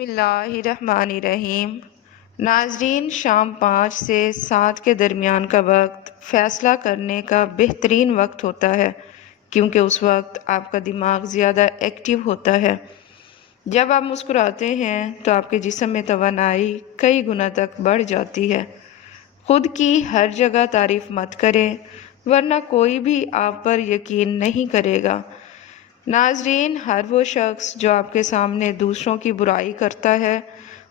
بسم اللہ الرحمن الرحیم۔ ناظرین، شام 5 سے 7 کے درمیان کا وقت فیصلہ کرنے کا بہترین وقت ہوتا ہے، کیونکہ اس وقت آپ کا دماغ زیادہ ایکٹیو ہوتا ہے۔ جب آپ مسکراتے ہیں تو آپ کے جسم میں توانائی کئی گنا تک بڑھ جاتی ہے۔ خود کی ہر جگہ تعریف مت کریں، ورنہ کوئی بھی آپ پر یقین نہیں کرے گا۔ ناظرین، ہر وہ شخص جو آپ کے سامنے دوسروں کی برائی کرتا ہے،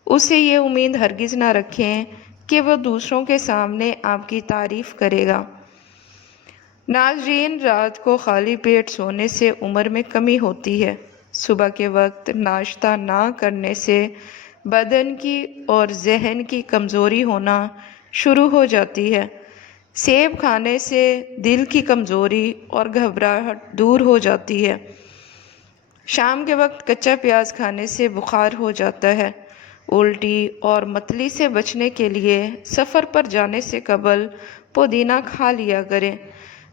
اس سے یہ امید ہرگز نہ رکھیں کہ وہ دوسروں کے سامنے آپ کی تعریف کرے گا۔ ناظرین، رات کو خالی پیٹ سونے سے عمر میں کمی ہوتی ہے۔ صبح کے وقت ناشتہ نہ کرنے سے بدن کی اور ذہن کی کمزوری ہونا شروع ہو جاتی ہے۔ سیب کھانے سے دل کی کمزوری اور گھبراہٹ دور ہو جاتی ہے۔ شام کے وقت کچا پیاز کھانے سے بخار ہو جاتا ہے۔ الٹی اور متلی سے بچنے کے لیے سفر پر جانے سے قبل پودینہ کھا لیا کریں۔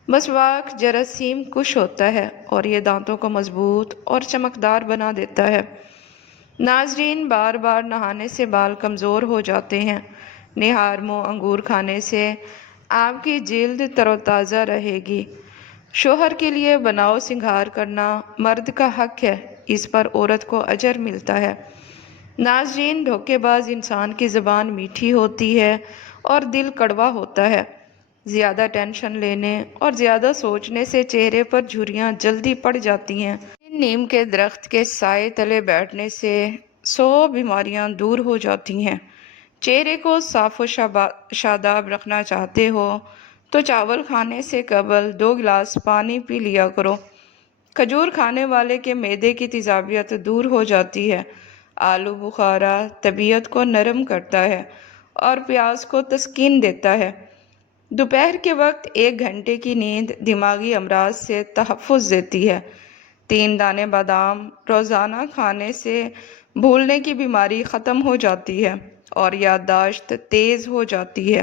مسواک جراثیم کش ہوتا ہے اور یہ دانتوں کو مضبوط اور چمکدار بنا دیتا ہے۔ ناظرین، بار بار نہانے سے بال کمزور ہو جاتے ہیں۔ نہار منہ انگور کھانے سے آپ کی جلد تر و تازہ رہے گی۔ شوہر کے لیے بناؤ سنگھار کرنا مرد کا حق ہے، اس پر عورت کو اجر ملتا ہے۔ ناظرین، دھوکے باز انسان کی زبان میٹھی ہوتی ہے اور دل کڑوا ہوتا ہے۔ زیادہ ٹینشن لینے اور زیادہ سوچنے سے چہرے پر جھریاں جلدی پڑ جاتی ہیں۔ نیم کے درخت کے سائے تلے بیٹھنے سے 100 بیماریاں دور ہو جاتی ہیں۔ چہرے کو صاف و شاداب رکھنا چاہتے ہو تو چاول کھانے سے قبل 2 گلاس پانی پی لیا کرو۔ کھجور کھانے والے کے معدے کی تیزابیت دور ہو جاتی ہے۔ آلو بخارا طبیعت کو نرم کرتا ہے اور پیاز کو تسکین دیتا ہے۔ دوپہر کے وقت 1 گھنٹے کی نیند دماغی امراض سے تحفظ دیتی ہے۔ 3 دانے بادام روزانہ کھانے سے بھولنے کی بیماری ختم ہو جاتی ہے اور یادداشت تیز ہو جاتی ہے۔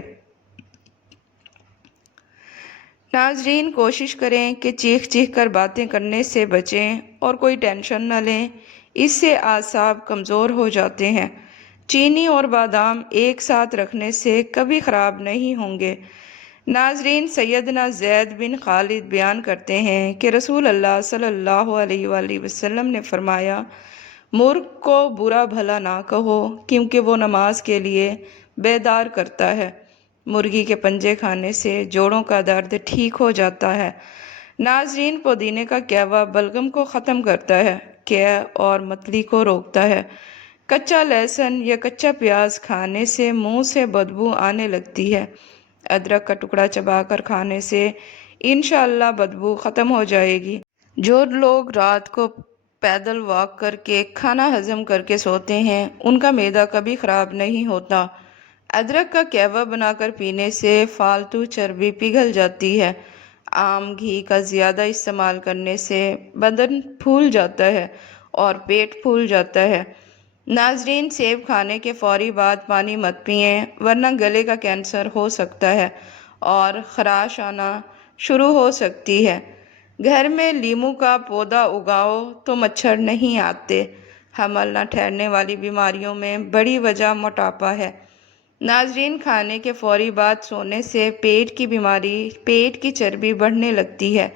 ناظرین، کوشش کریں کہ چیخ چیخ کر باتیں کرنے سے بچیں اور کوئی ٹینشن نہ لیں، اس سے اعصاب کمزور ہو جاتے ہیں۔ چینی اور بادام ایک ساتھ رکھنے سے کبھی خراب نہیں ہوں گے۔ ناظرین، سیدنا زید بن خالد بیان کرتے ہیں کہ رسول اللہ صلی اللہ علیہ وآلہ وسلم نے فرمایا، مرغ کو برا بھلا نہ کہو، کیونکہ وہ نماز کے لیے بیدار کرتا ہے۔ مرغی کے پنجے کھانے سے جوڑوں کا درد ٹھیک ہو جاتا ہے۔ ناظرین، پودینے کا کہوہ بلغم کو ختم کرتا ہے، قے اور متلی کو روکتا ہے۔ کچا لہسن یا کچا پیاز کھانے سے منہ سے بدبو آنے لگتی ہے۔ ادرک کا ٹکڑا چبا کر کھانے سے انشاءاللہ بدبو ختم ہو جائے گی۔ جو لوگ رات کو پیدل واک کر کے کھانا ہضم کر کے سوتے ہیں، ان کا معدہ کبھی خراب نہیں ہوتا۔ ادرک کا قہوہ بنا کر پینے سے فالتو چربی پگھل جاتی ہے۔ عام گھی کا زیادہ استعمال کرنے سے بدن پھول جاتا ہے اور پیٹ پھول جاتا ہے۔ ناظرین، سیب کھانے کے فوری بعد پانی مت پئیں، ورنہ گلے کا کینسر ہو سکتا ہے اور خراش آنا شروع ہو سکتی ہے۔ گھر میں لیموں کا پودا اگاؤ تو مچھر نہیں آتے۔ حمل نہ ٹھہرنے والی بیماریوں میں بڑی وجہ موٹاپا ہے۔ ناظرین، کھانے کے فوری بعد سونے سے پیٹ کی بیماری، پیٹ کی چربی بڑھنے لگتی ہے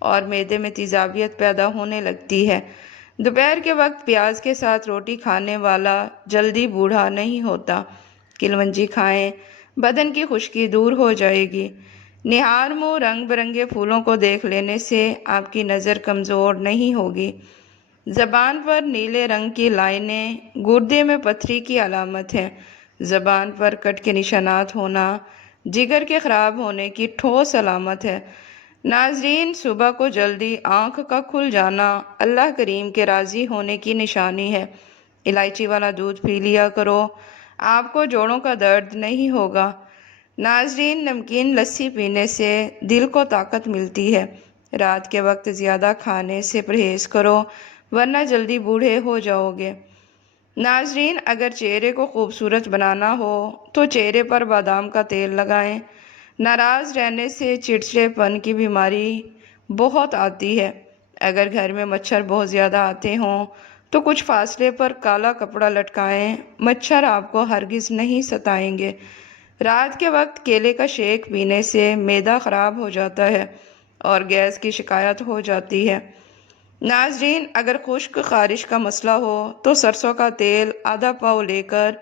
اور معدے میں تیزابیت پیدا ہونے لگتی ہے۔ دوپہر کے وقت پیاز کے ساتھ روٹی کھانے والا جلدی بوڑھا نہیں ہوتا۔ کلونجی کھائیں، بدن کی خشکی دور ہو جائے گی۔ نہار منہ رنگ برنگے پھولوں کو دیکھ لینے سے آپ کی نظر کمزور نہیں ہوگی۔ زبان پر نیلے رنگ کی لائنیں گردے میں پتھری کی علامت ہیں۔ زبان پر کٹ کے نشانات ہونا جگر کے خراب ہونے کی ٹھوس علامت ہے۔ ناظرین، صبح کو جلدی آنکھ کا کھل جانا اللہ کریم کے راضی ہونے کی نشانی ہے۔ الائچی والا دودھ پی لیا کرو، آپ کو جوڑوں کا درد نہیں ہوگا۔ ناظرین، نمکین لسی پینے سے دل کو طاقت ملتی ہے۔ رات کے وقت زیادہ کھانے سے پرہیز کرو، ورنہ جلدی بوڑھے ہو جاؤ گے۔ ناظرین، اگر چہرے کو خوبصورت بنانا ہو تو چہرے پر بادام کا تیل لگائیں۔ ناراض رہنے سے چڑچڑے پن کی بیماری بہت آتی ہے۔ اگر گھر میں مچھر بہت زیادہ آتے ہوں تو کچھ فاصلے پر کالا کپڑا لٹکائیں، مچھر آپ کو ہرگز نہیں ستائیں گے۔ رات کے وقت کیلے کا شیک پینے سے معدہ خراب ہو جاتا ہے اور گیس کی شکایت ہو جاتی ہے۔ ناظرین، اگر خشک خارش کا مسئلہ ہو تو سرسوں کا تیل آدھا پاؤ لے کر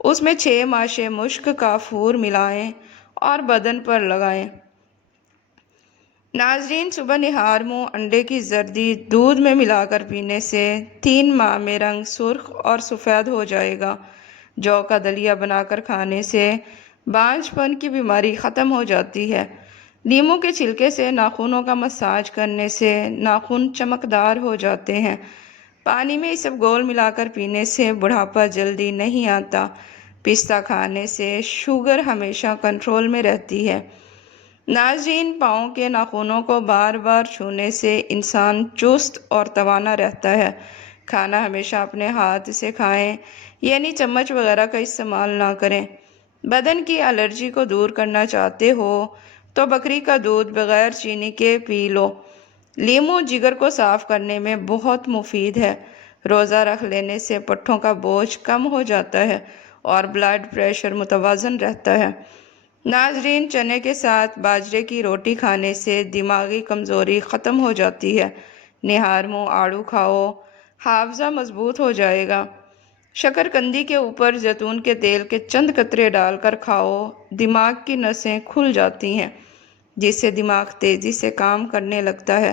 اس میں 6 ماشے مشک کافور ملائیں اور بدن پر لگائیں۔ ناظرین، صبح نہار منہ انڈے کی زردی دودھ میں ملا کر پینے سے 3 ماہ میں رنگ سرخ اور سفید ہو جائے گا۔ جو کا دلیا بنا کر کھانے سے بانجھ پن کی بیماری ختم ہو جاتی ہے۔ لیموں کے چھلکے سے ناخنوں کا مساج کرنے سے ناخن چمکدار ہو جاتے ہیں۔ پانی میں اسب گول ملا کر پینے سے بڑھاپا جلدی نہیں آتا۔ پستہ کھانے سے شوگر ہمیشہ کنٹرول میں رہتی ہے۔ ناظرین، پاؤں کے ناخنوں کو بار بار چھونے سے انسان چست اور توانا رہتا ہے۔ کھانا ہمیشہ اپنے ہاتھ سے کھائیں، یعنی چمچ وغیرہ کا استعمال نہ کریں۔ بدن کی الرجی کو دور کرنا چاہتے ہو تو بکری کا دودھ بغیر چینی کے پی لو۔ لیموں جگر کو صاف کرنے میں بہت مفید ہے۔ روزہ رکھ لینے سے پٹھوں کا بوجھ کم ہو جاتا ہے اور بلڈ پریشر متوازن رہتا ہے۔ ناظرین، چنے کے ساتھ باجرے کی روٹی کھانے سے دماغی کمزوری ختم ہو جاتی ہے۔ نہار منہ آڑو کھاؤ، حافظہ مضبوط ہو جائے گا۔ شکرکندی کے اوپر زیتون کے تیل کے چند قطرے ڈال کر کھاؤ، دماغ کی نسیں کھل جاتی ہیں جس سے دماغ تیزی سے کام کرنے لگتا ہے۔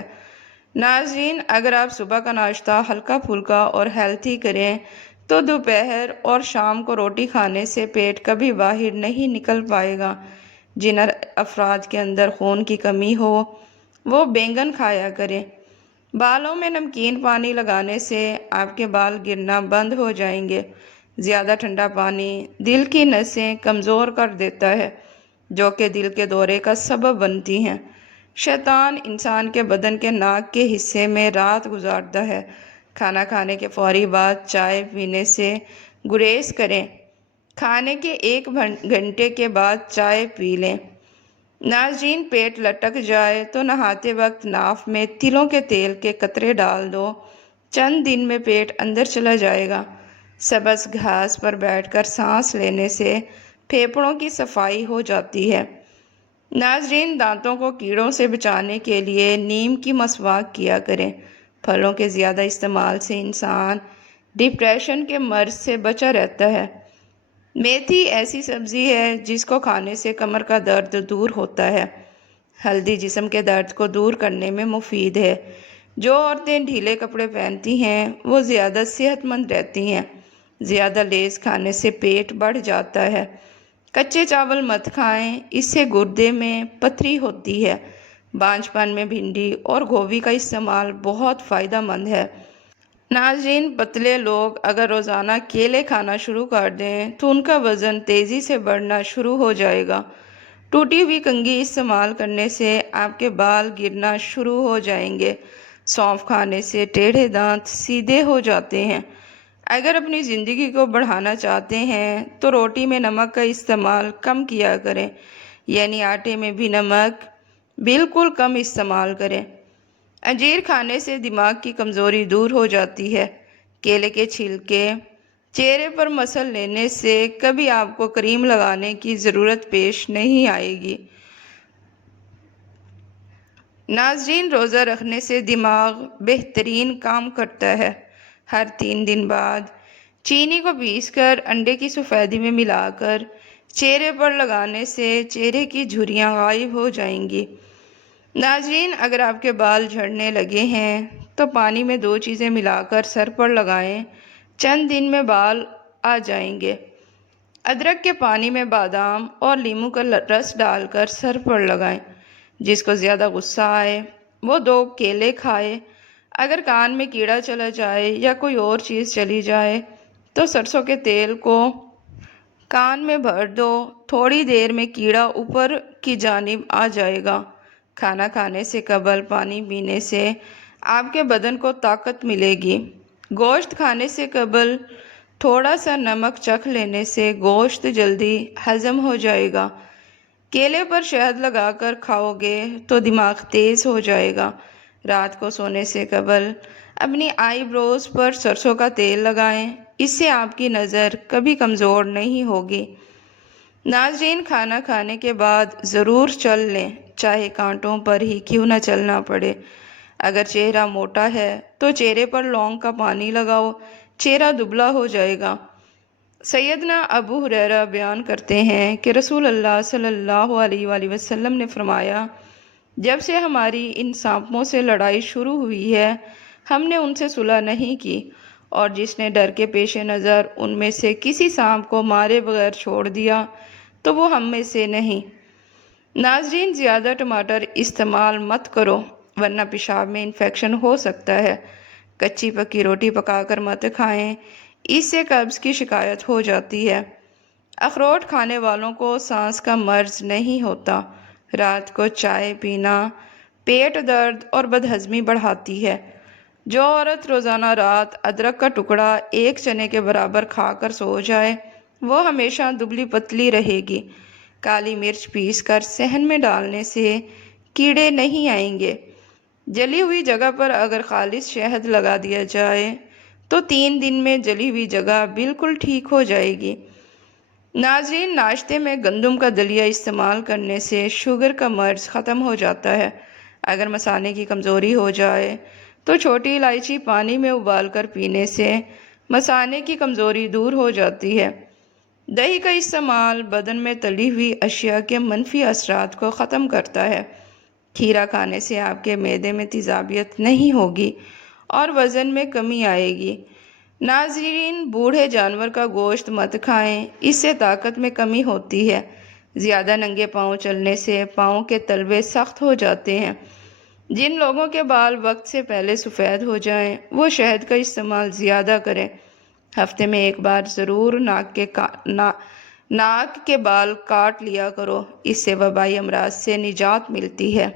ناظرین، اگر آپ صبح کا ناشتہ ہلکا پھلکا اور ہیلتھی کریں تو دوپہر اور شام کو روٹی کھانے سے پیٹ کبھی باہر نہیں نکل پائے گا۔ جن افراد کے اندر خون کی کمی ہو وہ بینگن کھایا کریں۔ بالوں میں نمکین پانی لگانے سے آپ کے بال گرنا بند ہو جائیں گے۔ زیادہ ٹھنڈا پانی دل کی نسیں کمزور کر دیتا ہے جو کہ دل کے دورے کا سبب بنتی ہیں۔ شیطان انسان کے بدن کے ناک کے حصے میں رات گزارتا ہے۔ کھانا کھانے کے فوری بعد چائے پینے سے گریز کریں۔ کھانے کے 1 گھنٹے کے بعد چائے پی لیں۔ ناظرین، پیٹ لٹک جائے تو نہاتے وقت ناف میں تلوں کے تیل کے قطرے ڈال دو، چند دن میں پیٹ اندر چلا جائے گا۔ سبز گھاس پر بیٹھ کر سانس لینے سے پھیپھڑوں کی صفائی ہو جاتی ہے۔ ناظرین، دانتوں کو کیڑوں سے بچانے کے لیے نیم کی مسواک کیا کریں۔ پھلوں کے زیادہ استعمال سے انسان ڈپریشن کے مرض سے بچا رہتا ہے۔ میتھی ایسی سبزی ہے جس کو کھانے سے کمر کا درد دور ہوتا ہے۔ ہلدی جسم کے درد کو دور کرنے میں مفید ہے۔ جو عورتیں ڈھیلے کپڑے پہنتی ہیں وہ زیادہ صحت مند رہتی ہیں۔ زیادہ لیز کھانے سے پیٹ بڑھ جاتا ہے۔ کچے چاول مت کھائیں، اس سے گردے میں پتھری ہوتی ہے۔ بانجھ پن میں بھنڈی اور گوبھی کا استعمال بہت فائدہ مند ہے۔ ناظرین، پتلے لوگ اگر روزانہ کیلے کھانا شروع کر دیں تو ان کا وزن تیزی سے بڑھنا شروع ہو جائے گا۔ ٹوٹی ہوئی کنگھی استعمال کرنے سے آپ کے بال گرنا شروع ہو جائیں گے۔ سونف کھانے سے ٹیڑھے دانت سیدھے ہو جاتے ہیں۔ اگر اپنی زندگی کو بڑھانا چاہتے ہیں تو روٹی میں نمک کا استعمال کم کیا کریں، یعنی آٹے میں بھی نمک بالکل کم استعمال کریں۔ انجیر کھانے سے دماغ کی کمزوری دور ہو جاتی ہے۔ کیلے کے چھلکے چہرے پر مسل لینے سے کبھی آپ کو کریم لگانے کی ضرورت پیش نہیں آئے گی۔ ناظرین، روزہ رکھنے سے دماغ بہترین کام کرتا ہے۔ ہر 3 دن بعد چینی کو پیس کر انڈے کی سفیدی میں ملا کر چہرے پر لگانے سے چہرے کی جھریاں غائب ہو جائیں گی۔ ناظرین، اگر آپ کے بال جھڑنے لگے ہیں تو پانی میں 2 چیزیں ملا کر سر پر لگائیں، چند دن میں بال آ جائیں گے۔ ادرک کے پانی میں بادام اور لیموں کا رس ڈال کر سر پر لگائیں۔ جس کو زیادہ غصہ آئے وہ 2 کیلے کھائے۔ اگر کان میں کیڑا چلا جائے یا کوئی اور چیز چلی جائے تو سرسوں کے تیل کو کان میں بھر دو، تھوڑی دیر میں کیڑا اوپر کی جانب آ جائے گا۔ کھانا کھانے سے قبل پانی پینے سے آپ کے بدن کو طاقت ملے گی۔ گوشت کھانے سے قبل تھوڑا سا نمک چکھ لینے سے گوشت جلدی ہضم ہو جائے گا۔ کیلے پر شہد لگا کر کھاؤ گے تو دماغ تیز ہو جائے گا۔ رات کو سونے سے قبل اپنی آئی بروز پر سرسوں کا تیل لگائیں، اس سے آپ کی نظر کبھی کمزور نہیں ہوگی۔ ناظرین، کھانا کھانے کے بعد ضرور چل لیں، چاہے کانٹوں پر ہی کیوں نہ چلنا پڑے۔ اگر چہرہ موٹا ہے تو چہرے پر لونگ کا پانی لگاؤ، چہرہ دبلا ہو جائے گا۔ سیدنا ابو ہریرہ بیان کرتے ہیں کہ رسول اللہ صلی اللہ علیہ وآلہ وسلم نے فرمایا، جب سے ہماری ان سانپوں سے لڑائی شروع ہوئی ہے، ہم نے ان سے صلح نہیں کی، اور جس نے ڈر کے پیش نظر ان میں سے کسی سانپ کو مارے بغیر چھوڑ دیا تو وہ ہم میں سے نہیں۔ ناظرین، زیادہ ٹماٹر استعمال مت کرو ورنہ پیشاب میں انفیکشن ہو سکتا ہے۔ کچی پکی روٹی پکا کر مت کھائیں، اس سے قبض کی شکایت ہو جاتی ہے۔ اخروٹ کھانے والوں کو سانس کا مرض نہیں ہوتا۔ رات کو چائے پینا پیٹ درد اور بدہضمی بڑھاتی ہے۔ جو عورت روزانہ رات ادرک کا ٹکڑا ایک چنے کے برابر کھا کر سو جائے وہ ہمیشہ دبلی پتلی رہے گی۔ کالی مرچ پیس کر صحن میں ڈالنے سے کیڑے نہیں آئیں گے۔ جلی ہوئی جگہ پر اگر خالص شہد لگا دیا جائے تو 3 دن میں جلی ہوئی جگہ بالکل ٹھیک ہو جائے گی۔ ناظرین، ناشتے میں گندم کا دلیا استعمال کرنے سے شوگر کا مرض ختم ہو جاتا ہے۔ اگر مثانے کی کمزوری ہو جائے تو چھوٹی الائچی پانی میں ابال کر پینے سے مثانے کی کمزوری دور ہو جاتی ہے۔ دہی کا استعمال بدن میں تلی ہوئی اشیاء کے منفی اثرات کو ختم کرتا ہے۔ کھیرا کھانے سے آپ کے معدے میں تیزابیت نہیں ہوگی اور وزن میں کمی آئے گی۔ ناظرین، بوڑھے جانور کا گوشت مت کھائیں، اس سے طاقت میں کمی ہوتی ہے۔ زیادہ ننگے پاؤں چلنے سے پاؤں کے تلوے سخت ہو جاتے ہیں۔ جن لوگوں کے بال وقت سے پہلے سفید ہو جائیں وہ شہد کا استعمال زیادہ کریں۔ ہفتے میں ایک بار ضرور ناک کے بال کاٹ لیا کرو، اس سے وبائی امراض سے نجات ملتی ہے۔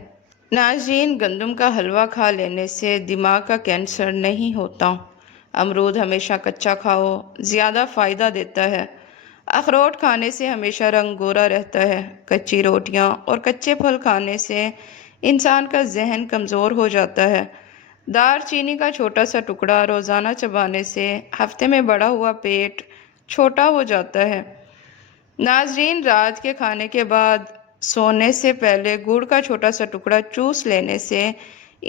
ناظرین، گندم کا حلوہ کھا لینے سے دماغ کا کینسر نہیں ہوتا۔ امرود ہمیشہ کچا کھاؤ، زیادہ فائدہ دیتا ہے۔ اخروٹ کھانے سے ہمیشہ رنگ گورا رہتا ہے۔ کچی روٹیاں اور کچے پھل کھانے سے انسان کا ذہن کمزور ہو جاتا ہے۔ دار چینی کا چھوٹا سا ٹکڑا روزانہ چبانے سے ہفتے میں بڑا ہوا پیٹ چھوٹا ہو جاتا ہے۔ ناظرین، رات کے کھانے کے بعد سونے سے پہلے گڑ کا چھوٹا سا ٹکڑا چوس لینے سے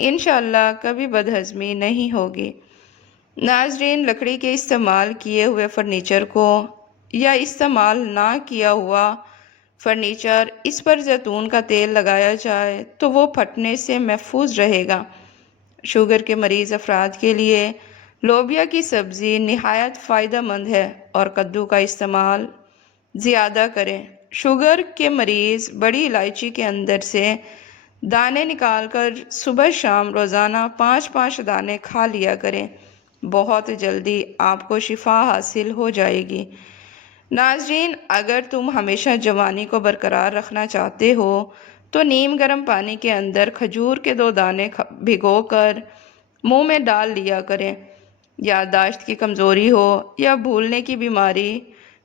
انشاءاللہ کبھی بدہضمی نہیں ہوگی۔ ناظرین، لکڑی کے استعمال کیے ہوئے فرنیچر کو یا استعمال نہ کیا ہوا فرنیچر اس پر زیتون کا تیل لگایا جائے تو وہ پھٹنے سے محفوظ رہے گا۔ شوگر کے مریض افراد کے لیے لوبیا کی سبزی نہایت فائدہ مند ہے اور کدو کا استعمال زیادہ کریں۔ شوگر کے مریض بڑی الائچی کے اندر سے دانے نکال کر صبح شام روزانہ 5 دانے کھا لیا کریں، بہت جلدی آپ کو شفا حاصل ہو جائے گی۔ ناظرین، اگر تم ہمیشہ جوانی کو برقرار رکھنا چاہتے ہو تو نیم گرم پانی کے اندر کھجور کے 2 دانے بھگو کر منہ میں ڈال لیا کریں۔ یادداشت کی کمزوری ہو یا بھولنے کی بیماری،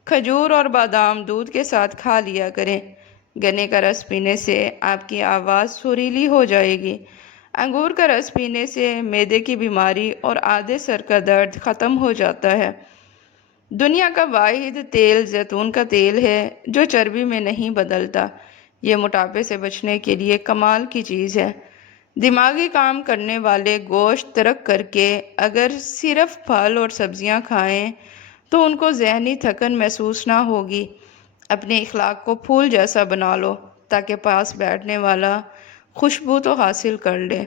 کھجور اور بادام دودھ کے ساتھ کھا لیا کریں۔ گنے کا رس پینے سے آپ کی آواز سریلی ہو جائے گی۔ انگور کا رس پینے سے معدے کی بیماری اور آدھے سر کا درد ختم ہو جاتا ہے۔ دنیا کا واحد تیل زیتون کا تیل ہے جو چربی میں نہیں بدلتا۔ یہ موٹاپے سے بچنے کے لیے کمال کی چیز ہے۔ دماغی کام کرنے والے گوشت ترک کر کے اگر صرف پھل اور سبزیاں کھائیں تو ان کو ذہنی تھکن محسوس نہ ہوگی۔ اپنے اخلاق کو پھول جیسا بنا لو تاکہ پاس بیٹھنے والا خوشبو تو حاصل کر لے۔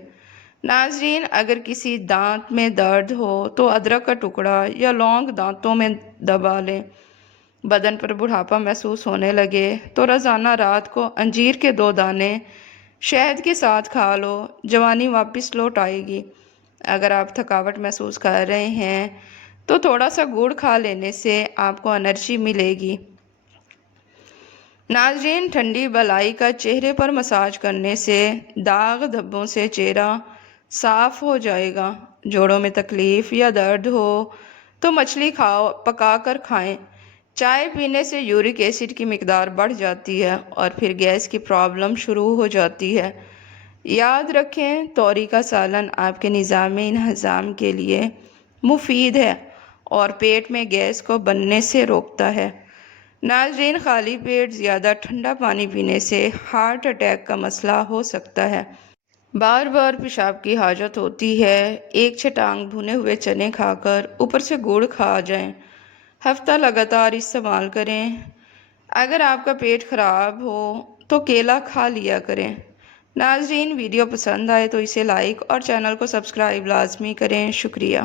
ناظرین، اگر کسی دانت میں درد ہو تو ادرک کا ٹکڑا یا لونگ دانتوں میں دبا لیں۔ بدن پر بڑھاپا محسوس ہونے لگے تو روزانہ رات کو انجیر کے 2 دانے شہد کے ساتھ کھا لو، جوانی واپس لوٹ آئے گی۔ اگر آپ تھکاوٹ محسوس کر رہے ہیں تو تھوڑا سا گڑ کھا لینے سے آپ کو انرجی ملے گی۔ ناظرین، ٹھنڈی بالائی کا چہرے پر مساج کرنے سے داغ دھبوں سے چہرہ صاف ہو جائے گا۔ جوڑوں میں تکلیف یا درد ہو تو مچھلی پکا کر کھائیں۔ چائے پینے سے یورک ایسڈ کی مقدار بڑھ جاتی ہے اور پھر گیس کی پرابلم شروع ہو جاتی ہے۔ یاد رکھیں توری کا سالن آپ کے نظام ہضم کے لیے مفید ہے اور پیٹ میں گیس کو بننے سے روکتا ہے۔ ناظرین، خالی پیٹ زیادہ ٹھنڈا پانی پینے سے ہارٹ اٹیک کا مسئلہ ہو سکتا ہے۔ بار بار پیشاب کی حاجت ہوتی ہے، ایک چھٹانگ بھنے ہوئے چنے کھا کر اوپر سے گڑ کھا جائیں۔ ہفتہ لگاتار استعمال کریں۔ اگر آپ کا پیٹ خراب ہو تو کیلا کھا لیا کریں۔ ناظرین، ویڈیو پسند آئے تو اسے لائک اور چینل کو سبسکرائب لازمی کریں۔ شکریہ۔